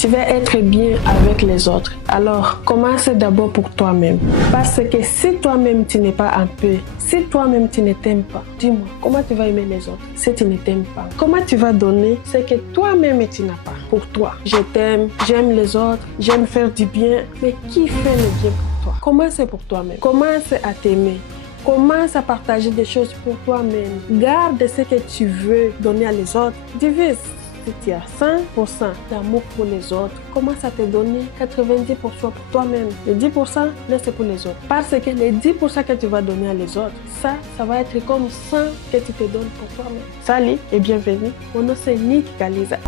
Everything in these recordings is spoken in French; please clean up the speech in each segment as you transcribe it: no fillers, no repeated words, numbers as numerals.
Tu vas être bien avec les autres. Alors, commence d'abord pour toi-même. Parce que si toi-même tu n'es pas en paix, si toi-même tu ne t'aimes pas, dis-moi, comment tu vas aimer les autres si tu ne t'aimes pas? Comment tu vas donner ce que toi-même tu n'as pas pour toi? Je t'aime, j'aime les autres, j'aime faire du bien, mais qui fait le bien pour toi? Commence pour toi-même. Commence à t'aimer. Commence à partager des choses pour toi-même. Garde ce que tu veux donner à les autres. Divise. Si tu as 100% d'amour pour les autres, commence à te donner 90% pour toi-même. Les 10%, laisse pour les autres. Parce que les 10% que tu vas donner à les autres, ça va être comme 100 que tu te donnes pour toi-même. Salut et bienvenue. Mon nom c'est Nick Kaliza.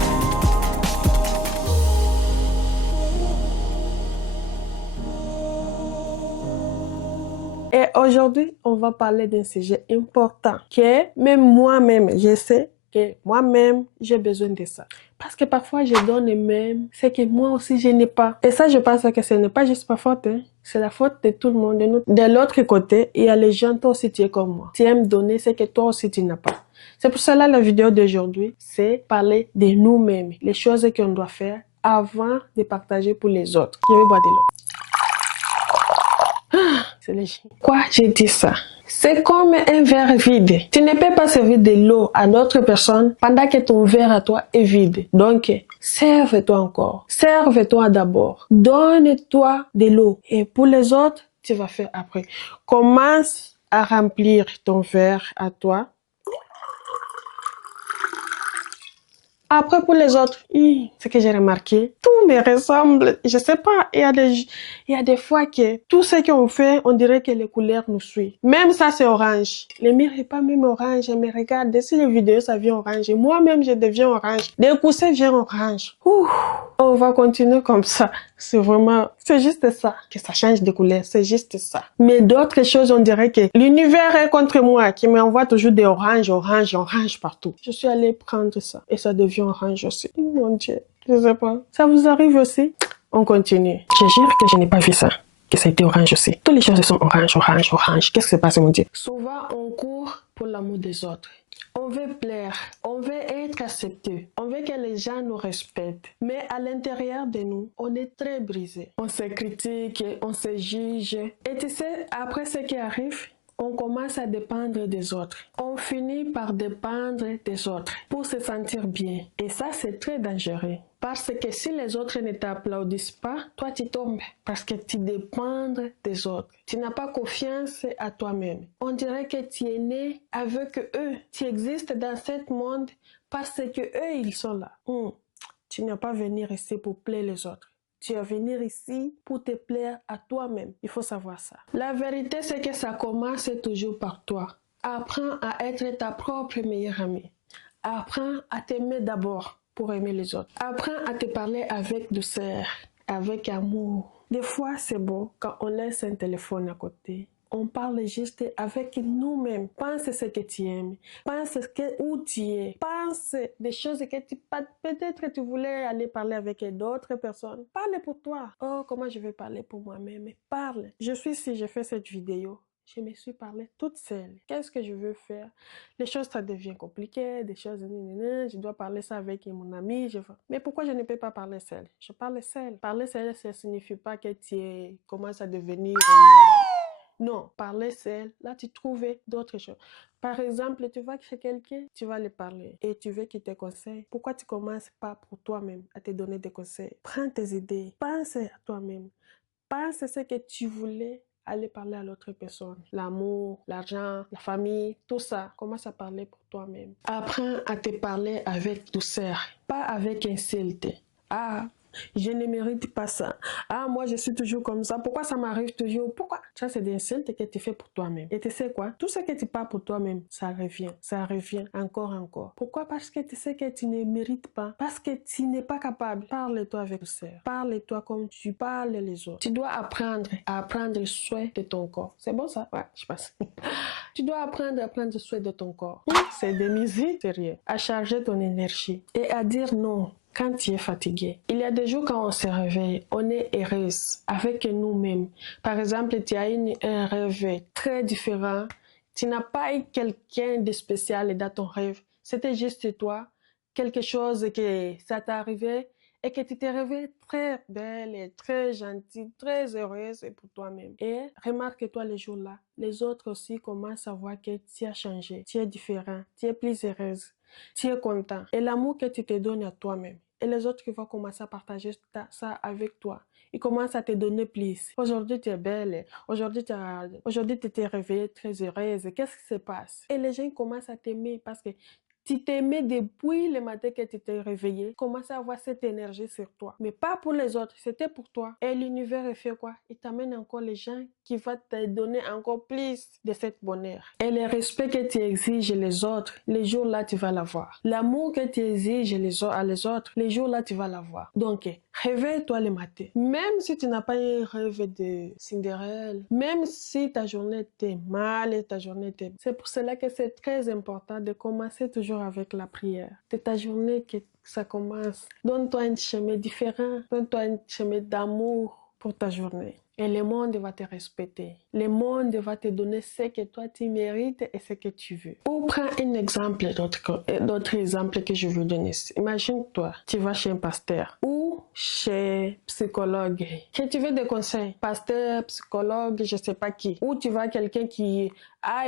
Et aujourd'hui, on va parler d'un sujet important qui est, même moi-même, je sais que moi-même, j'ai besoin de ça. Parce que parfois, je donne même ce que moi aussi, je n'ai pas. Et ça, je pense que ce n'est pas juste ma faute. C'est la faute de tout le monde. De l'autre côté, il y a les gens, toi aussi, tu es comme moi. Tu aimes donner ce que toi aussi, tu n'as pas. C'est pour cela la vidéo d'aujourd'hui, c'est parler de nous-mêmes, les choses qu'on doit faire avant de partager pour les autres. Je vais boire de l'eau. C'est léger. Quoi, j'ai dit ça? C'est comme un verre vide. Tu ne peux pas servir de l'eau à d'autres personnes pendant que ton verre à toi est vide. Donc, serve-toi encore. Serve-toi d'abord. Donne-toi de l'eau. Et pour les autres, tu vas faire après. Commence à remplir ton verre à toi. Après, pour les autres, ce que j'ai remarqué, tout me ressemble. Je sais pas, il y a des fois que tout ce qu'on fait, on dirait que les couleurs nous suivent. Même ça, c'est orange. Le mur n'est pas même orange, mais regarde, si les vidéos, ça vient orange. Moi-même, je deviens orange. Des coups, vient orange. On va continuer comme ça. C'est juste ça, que ça change de couleur. C'est juste ça. Mais d'autres choses, on dirait que l'univers est contre moi, qui m'envoie toujours des oranges, orange partout. Je suis allée prendre ça et ça devient orange aussi. Mon Dieu, je sais pas. Ça vous arrive aussi? On continue. Je jure que je n'ai pas vu ça. Que ça a été orange aussi. Toutes les choses sont orange. Qu'est-ce qui se passe, mon Dieu? Souvent, on court pour l'amour des autres. On veut plaire, on veut être accepté, on veut que les gens nous respectent. Mais à l'intérieur de nous, on est très brisé. On se critique, on se juge. Et tu sais, après ce qui arrive, on commence à dépendre des autres. On finit par dépendre des autres pour se sentir bien. Et ça, c'est très dangereux. Parce que si les autres ne t'applaudissent pas, toi tu tombes. Parce que tu dépends des autres. Tu n'as pas confiance à toi-même. On dirait que tu es né avec eux. Tu existes dans ce monde parce que eux, ils sont là. Tu n'es pas venu ici pour plaire les autres. Tu vas venir ici pour te plaire à toi-même. Il faut savoir ça. La vérité, c'est que ça commence toujours par toi. Apprends à être ta propre meilleure amie. Apprends à t'aimer d'abord pour aimer les autres. Apprends à te parler avec douceur, avec amour. Des fois, c'est bon quand on laisse un téléphone à côté. On parle juste avec nous-mêmes. Pense ce que tu aimes. Pense où tu es. Pense des choses que peut-être tu voulais aller parler avec d'autres personnes. Parle pour toi. Oh, comment je vais parler pour moi-même? Parle. Si je fais cette vidéo, je me suis parlé toute seule. Qu'est-ce que je veux faire? Les choses, ça devient compliqué. Des choses, je dois parler ça avec mon ami. Mais pourquoi je ne peux pas parler seule? Je parle seule. Parler seule, ça ne signifie pas que tu commences à devenir... Non, parler seul, là tu trouves d'autres choses. Par exemple, tu vas chez quelqu'un, tu vas lui parler et tu veux qu'il te conseille. Pourquoi tu commences pas pour toi-même à te donner des conseils? Prends tes idées, pense à toi-même. Pense à ce que tu voulais aller parler à l'autre personne. L'amour, l'argent, la famille, tout ça. Commence à parler pour toi-même. Apprends à te parler avec douceur, pas avec insulte. Je ne mérite pas ça. Moi, je suis toujours comme ça. Pourquoi ça m'arrive toujours? Pourquoi? Ça, c'est des insultes que tu fais pour toi-même. Et tu sais quoi? Tout ce que tu parles pour toi-même, ça revient encore. Pourquoi? Parce que tu sais que tu ne mérites pas. Parce que tu n'es pas capable. Parle-toi avec douceur. Parle-toi comme tu parles les autres. Tu dois apprendre à prendre soin de ton corps. C'est bon ça? Ouais, je pense. Tu dois apprendre à prendre soin de ton corps. C'est des musiques, sérieux. À charger ton énergie et à dire non quand tu es fatigué. Il y a des jours quand on se réveille, on est heureuse avec nous-mêmes. Par exemple, tu as un rêve très différent. Tu n'as pas eu quelqu'un de spécial dans ton rêve. C'était juste toi. Quelque chose que ça t'est arrivé et que tu t'es réveillée très belle et très gentille, très heureuse pour toi-même. Et remarque-toi les jours-là, les autres aussi commencent à voir que tu as changé, tu es différent, tu es plus heureuse, tu es content. Et l'amour que tu te donnes à toi-même. Et les autres qui vont commencer à partager ça avec toi. Ils commencent à te donner plus. Aujourd'hui, tu es belle. Aujourd'hui, tu t'es réveillée très heureuse. Qu'est-ce qui se passe? Et les gens commencent à t'aimer parce que tu t'aimais depuis le matin que tu t'es réveillé, commence à avoir cette énergie sur toi. Mais pas pour les autres, c'était pour toi. Et l'univers fait quoi? Il t'amène encore les gens qui vont te donner encore plus de cette bonheur. Et le respect que tu exiges les autres, les jours-là, tu vas l'avoir. L'amour que tu exiges à les autres, les jours-là, tu vas l'avoir. Donc, réveille-toi le matin. Même si tu n'as pas un rêve de Cinderelle, même si ta journée était mal et ta journée était... C'est pour cela que c'est très important de commencer toujours avec la prière. C'est ta journée que ça commence. Donne-toi un chemin différent. Donne-toi un chemin d'amour pour ta journée. Et le monde va te respecter. Le monde va te donner ce que toi tu mérites et ce que tu veux. Ou prends un exemple, d'autres exemples que je veux donner. Imagine-toi, tu vas chez un pasteur ou chez psychologue, que tu veux des conseils. Pasteur, psychologue, je sais pas qui. Ou tu vas quelqu'un qui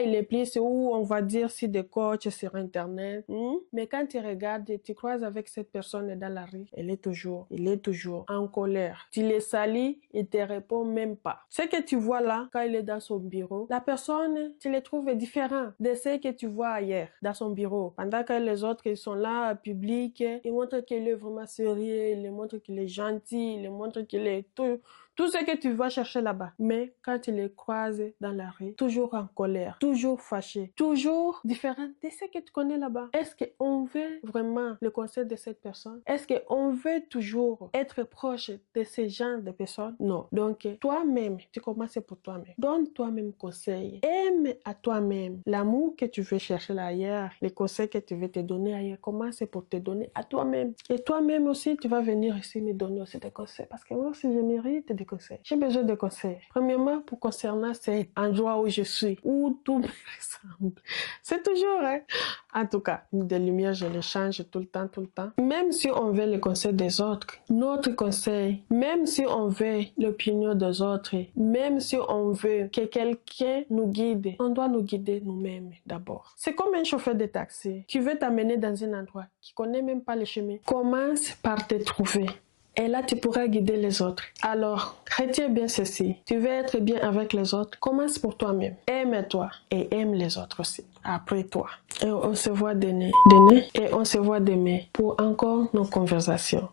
il est plus, ou on va dire si des coachs sur Internet. Mais quand tu regardes, tu croises avec cette personne dans la rue, il est toujours en colère. Tu le salis, il te répond même pas. Ce que tu vois là, quand il est dans son bureau, la personne, tu le trouves différent de ce que tu vois ailleurs, dans son bureau. Pendant que les autres, ils sont là, publics, ils montrent qu'il est vraiment sérieux, ils montrent qu'il est gentil, ils montrent qu'il est tout ce que tu vas chercher là-bas. Mais quand tu les croises dans la rue, toujours en colère, toujours fâché, toujours différent de ce que tu connais là-bas. Est-ce qu'on veut vraiment le conseil de cette personne? Est-ce qu'on veut toujours être proche de ce genre de personnes? Non. Donc, toi-même, tu commences pour toi-même. Donne toi-même conseil. Aime à toi-même. L'amour que tu veux chercher là ailleurs, les conseils que tu veux te donner ailleurs, commence pour te donner à toi-même. Et toi-même aussi, tu vas venir ici me donner aussi des conseils. Parce que moi aussi, je mérite des conseils. J'ai besoin de conseils. Premièrement, pour concerner cet endroit où je suis, où tout me ressemble. C'est toujours, En tout cas, des lumières, je les change tout le temps. Même si on veut le conseil des autres, notre conseil, même si on veut l'opinion des autres, même si on veut que quelqu'un nous guide, on doit nous guider nous-mêmes d'abord. C'est comme un chauffeur de taxi qui veut t'amener dans un endroit, qui connaît même pas le chemin. Commence par te trouver. Et là, tu pourras guider les autres. Alors, retiens bien ceci. Tu veux être bien avec les autres, commence pour toi-même. Aime-toi et aime les autres aussi. Après toi. Et on se voit demain. Et on se voit demain pour encore nos conversations.